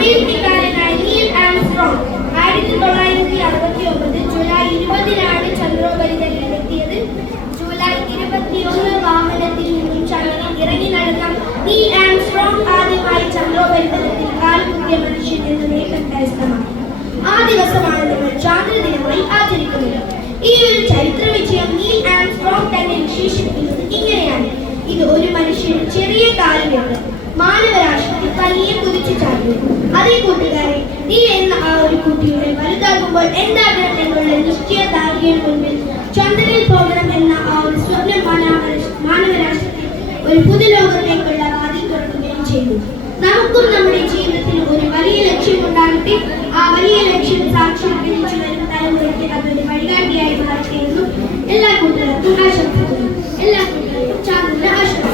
അമേരിക്കക്കാരനായ Neil Armstrong 1969 July 20-നാണ് ചന്ദ്രോപരിതലത്തിലെത്തിയത്. July 21 വാഹനത്തിൽ നിന്നും ചന്ദ്രനിൽ ഇറങ്ങി നടന്ന നീൽ ആംസ്ട്രോങ് ആദ്യമായി ചന്ദ്രോപരിതലത്തിൽ കാലുകുത്തിയ മനുഷ്യൻ എന്ന നേട്ടം കരസ്ഥമാക്കി. ആ ദിവസമാണ് നമ്മൾ ചാന്ദ്രദിനമായി ആചരിക്കുന്നത്. ഈ ഒരു ചരിത്ര വിജയം നീൽ ആംസ്ട്രോങ് തന്നെ വിശേഷിപ്പിക്കുന്നത് ഇങ്ങനെയാണ്: ഇത് ഒരു മനുഷ്യന് ചെറിയ കാലുകൊണ്ട് മാനവരാശിക്ക് തനിയെ കുതിച്ചു ചാടുന്നു. അതേ കൂട്ടുകാരെ, നീ എന്ന ആ ഒരു കുട്ടിയുടെ വലുതാകുമ്പോൾ എന്താകണം എന്നുള്ള നിശ്ചയദാർഢ്യം മുൻപിൽ ചന്ദ്രനിൽ പോകണം എന്ന ആ ഒരു സ്വപ്നം മാനവരാശിക്ക് ഒരു പുതുലോകത്തേക്കുള്ള വാതിൽ തുറക്കുകയും ചെയ്തു. നമുക്കും നമ്മുടെ ജീവിതത്തിൽ ഒരു വലിയ ലക്ഷ്യമുണ്ടാകട്ടെ. ആ വലിയ ലക്ഷ്യം സാക്ഷാത്കരിച്ചു വരുന്ന തലമുറയ്ക്ക് അതൊരു വഴികാട്ടിയായി മാറട്ടെ എന്നും എല്ലാ കൂട്ടുകാർക്കും ആശംസിക്കുന്നു. എല്ലാ കൂട്ടുകാർക്കും ചാന്ദ്രന്റെ ആശംസിക്കുന്നു.